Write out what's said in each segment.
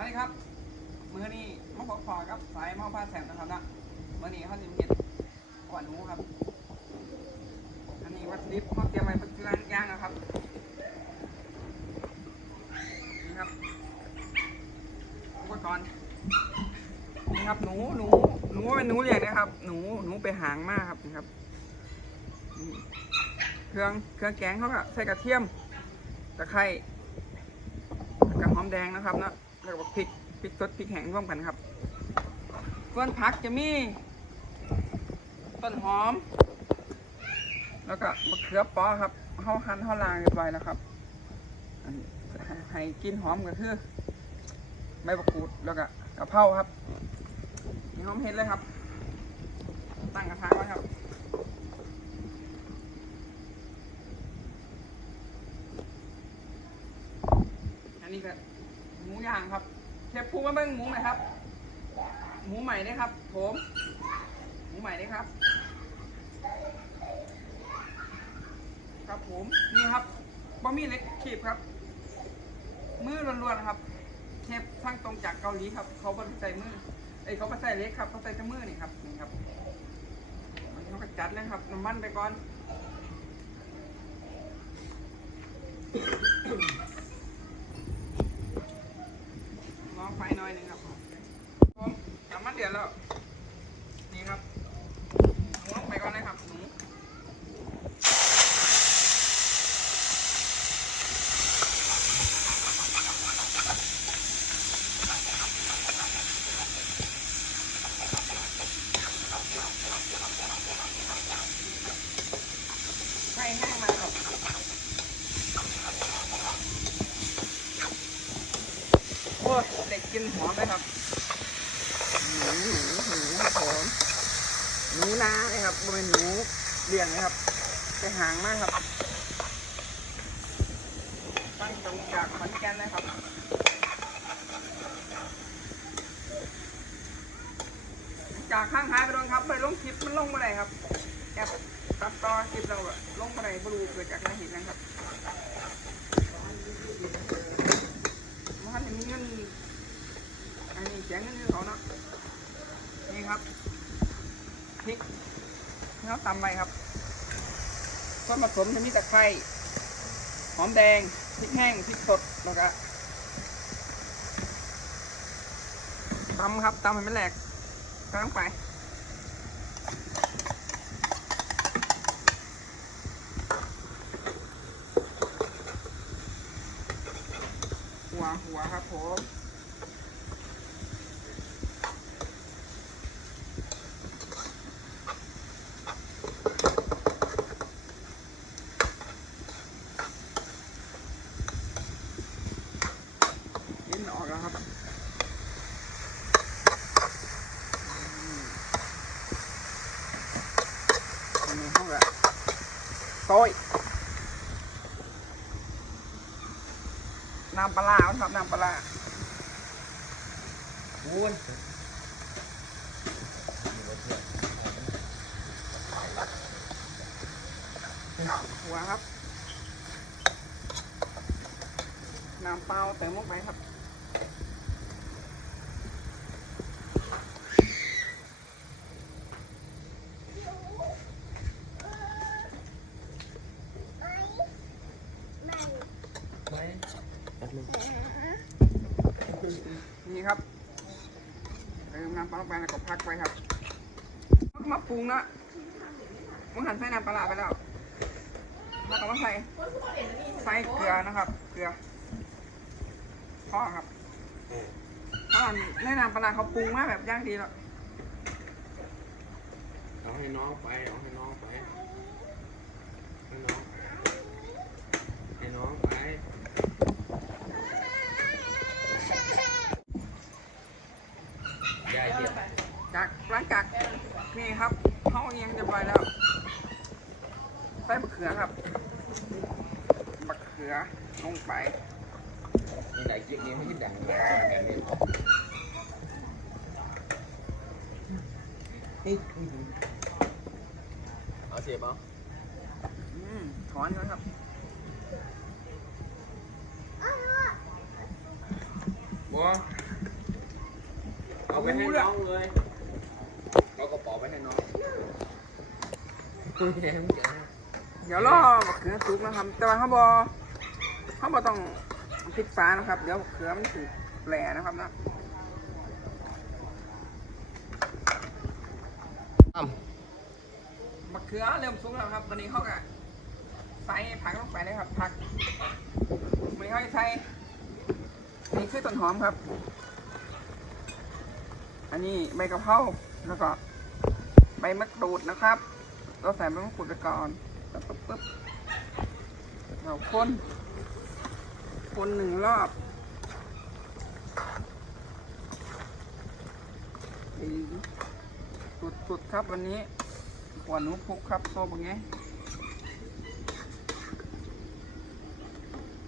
วัสดีครับมือนี้มาพบพอกับสายหมอผ้าแสนนะครับนะมือนี้เขาจะมีเห็ดกวนหนูครับ อันนี้วัตถุดิบเขาเตรียมไว้เป็นร้านย่างนะครับนี่ครับอุปกรณ์นี่ครับหนูหนูหนูเป็นหนูเลี้ยงนะครับ หนูหนูไปหางมากครับนี่ครับเครื่องเครื่องแกงเขาก็ใส่กระเทียมตะไคร้กับหอมแดงนะครับเนาะ แล้วก็พริกพริกสดพริกแห้งร่วมกันครับ ส่วนผักจะมีต้นหอม แล้วก็มะเขือเปอครับเฮาหั่นเฮาลางเรียบร้อยแล้วครับให้กินหอมก็คือใบมะกรูดแล้วก็กะเพราครับนี่หอมเห็ดเลยครับ ตั้งกระทะไว้ครับ อันนี้ก็ หมูย่างครับเชฟพูมาเบิ้งหมูหน่ครับ หมูใหม่ได้ครับ ผมหมูใหม่ได้ครับ ครับผมนี่ครับบะหมี่เล็กขีบครับมือล้วนๆครับเชฟช่างตรงจากเกาหลีครับ เขาบรใส่มือเอ้เขาบรใส่เล็กครับเขาใส่แต่มือนี่ครับนี่ครับอันเขาก็จัดเลยครับน้ำมันไปก่อน ลองไฟหน่อยหนึงครับผม น้ำมันเดือดแล้ว นี่ครับหนูลงไปก่อนเลยครับหนูไฟแห้งมาครับ โอ้ยเด็กกินหอมเลยครับ หนูหนูหนูครับผมหนูนาเลยครับมันเป็นหนู เลี้ยงนะครับไปหางมากครับตั้งตรงจากขอนแก่นนะครับจากข้างหายไปโดนครับไปลงคลิปมันลงมาไหนครับแอบตัดต่อคลิปเราลงมาไหนไม่รู้เกิดจากอะไรเหตุนะครับมันมีเงินอันนี้เสียงเงินเขาเนาะนี่ครับพริก ที่เขาตำไปครับส่วนผสมจะมีตะไคร้หอมแดงพริกแห้งพริกสดแล้วก็ตำครับตำให้มันแหลกกลางไปหัวหัวครับผม ลิ้นออกแล้วครับอืมอันนี้ห้องละโต้ย น้ำปลาร้าครับน้ำปลาร้าวุ้นหัวครับ น้ำเปล่าเติมลงไปครับ ไม่แป๊บนึง นี่ครับเติมน้ำปลาลงไปแล้วก็พัก ไปครับมาปรุงนะมันหันใส่น้ำปลาไปแล้วแล้วก็มาใส่ใส่เกลือนะครับ เกลือพ่อครับเพราะอันในน้ำปลาร้าเขาปรุงมาแบบย่างดีแล้วเอาให้น้องไปเอาให้น้องไป ให้น้อง ให้น้องไป ยายเดียว จากหลังจากนี่ครับเขาเอียงเรียบร้อยแล้วใส่มะเขือครับมะเขือ ลงไปนี่ไหนคลิปนี้ไม่คิดดังเลยแบบนี้เฮ้ยเอาเสียบเอาอืมถอนก่อนครับบัวเอาไปให้รู้เรื่น้ององเลยเอากระเป๋าไปให้น้องแกมแกมเดี๋ยวรอบักเขือสุกนะครับ แต่ว่าเขาบอ เขาบอต้องพลิกฟ้านะครับ เดี๋ยวเขือมันถูกแหล่นะครับนะบักเขือเริ่มสุกแล้วครับ ตอนนี้เขาก็ใส่ผักลงไปเลยครับผักไม่ค่อยใส่นี่คือต้นหอมครับ อันนี้ใบกะเพราแล้วก็ใบมะกรูดนะครับ เราใส่ใบมะกรูดไปก่อนปึ๊บปึ๊บปึ๊บเราคน คนหนึ่งรอบดีสุดๆครับวันนี้หัวหนูพุกครับโซ่เป็นไง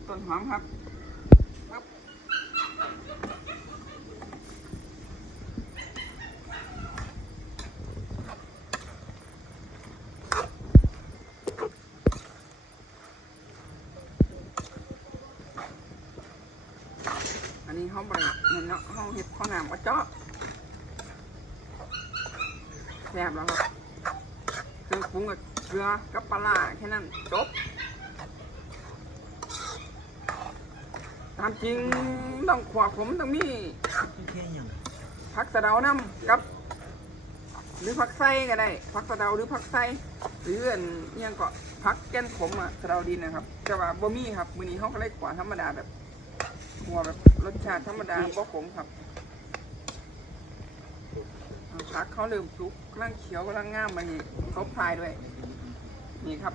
ต้นหอมครับครับอันนี้ห้องบริเงิน เนาะห้องเห็ดข้าวหนามกระเจาะแซ่บแล้วครับเครื่องปรุงกับเกลือกับปลาร้าแค่นั้นจบ ตามจริงต้องขวาผมต้องมีเที่ยงยังผักสะเดาน้ำกับ หรือผักไส้ก็ได้ผักสะเดาหรือผักไส้หรืออันเนียงก็ผักแก้นขมอะสะเดาดินนะครับ แต่ว่าบ่มีครับ มื้อนี้เขาก็เลยขวาธรรมดาแบบ หัวแบบรสชาติธรรมดาบ่ขมครับเอาผักเขาเริ่มสุกกำลังเขียวกำลังงามมานี่เขาพายด้วย นี่ครับ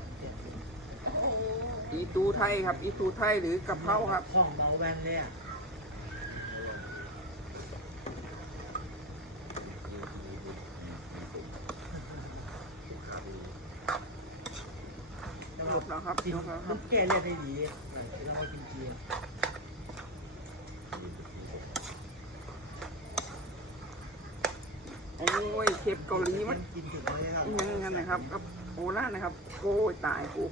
อีตูไทยครับ อีตูไทยหรือกะเพราครับของเบาแวนเลยอะหลุดแล้วครับกินหลุดแล้วคลูรับกแก่เรียกได้ดีเรามากินเกียร์ โอ้ย เชฟเกาหลีมันกินถึงเลยครับอิหยังงั้นนะครับกับโอล่านะครับโอ้ยตายกู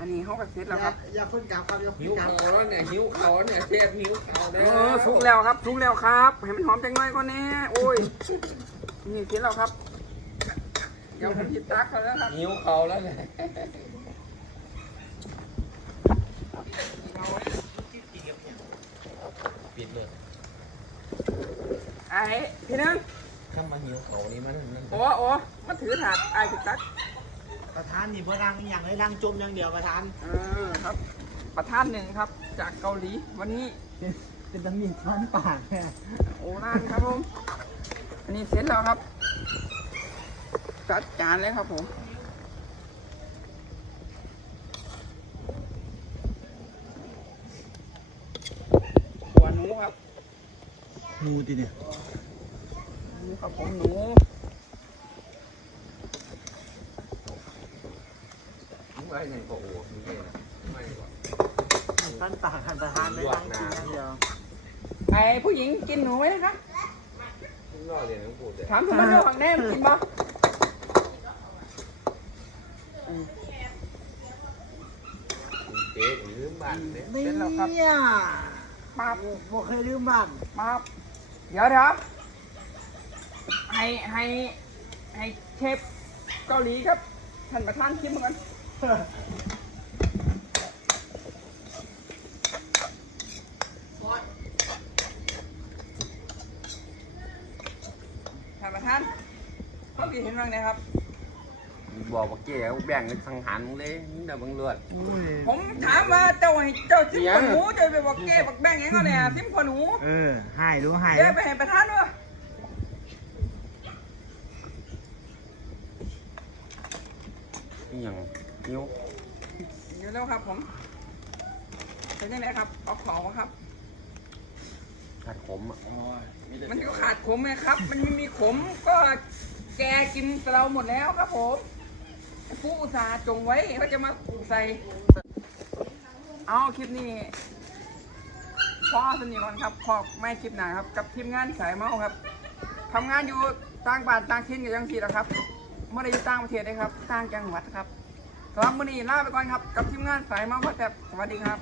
อันนี้เขาก็เสร็จแล้วครับอย่าคนกลับครับอย่าคหินวกลับเขาแล้วเนี่ยหิวเขาเนี่ยเชฟหิวเขาเอแล้วอสุกแล้วครับสุกแล้วครับให้มันหอมจังหน่อยก่อนแน่โอ้ยนี่เสร็จแล้วครับเดี๋ยวผมจิตตักเขาแล้วครับหิวเขาแล้วเนี่ยปิดเลย ไอ้พี่นึงถ้ามาหิวเขานี่มันมันโอ้โอ้มาถือถาดไอ้จิตตักประธานนี่บ่รังอย่างเลยรังจมอย่างเดียวประธานเออครับ ประธานหนึ่งครับ จากเกาหลีวันนี้เป็นตำหนิช้อนปากแค่โอ้ร้านครับผมอันนี้เสร็จแล้วครับจัดจานเลยครับผมหัวหนูครับนูติเนี่ย หนูครับผมหนูไม่เนี่ยก็โอ้ไม่ไม่หรอกต้นปากหันประธานไม่รังกินอย่างเดียวไอผู้หญิงกินหนูไหมนะคะข้างนอกเรียนต้องพูดเลยถามทำไมเรื่องของแน่กินบ่เจ๊หรือบ้านเนี่ยไม่เนี่ยมาบบ่เคยลืมบ้านมาบเดี๋ยวเดี๋ยว ให้ให้ให้เชฟเกาหลีครับท่านประธานชิมก่อนท่านประธานเขาคิดเห็นบ้างนะครับ บอกว่าเจ๊แบ่งสังหารมึงเลยมึงเดี๋ยวมึงเลือดผมถามว่าเจ้าให้เจ้าซิมเสียคงนหนูเจ้าไปบอกแก้บอกแบ่งยังไงเนี่ยซิมคนหนูเออหายรู้หายเดี๋ยวไปให้ประธานด้วย นี่ยังหิวเดี๋ยวแล้วครับผมเป็นยังไงครับเอาของมาครับ ขาดขมอะมันก็ขาดขมไงครับ มันไม่มีขมก็แกกินเราหมดแล้วครับผมผู้อุตส่าห์จงไว้เขาจะมาใส่ เอาคลิปนี้พอสนิทก่อนครับขอบไม่คลิปหนาครับ กับทีมงานสายเมาครับทำงานอยู่ต่างบ้านต่างถิ่นกับยังสี่แล้วครับ ไม่ได้อยู่ต่างประเทศเลยครับต่างจังหวัดครับสำหรับมื้อนี้ลาไปก่อนครับ กับทีมงานสายเมาพัดแซ่บสวัสดีครับ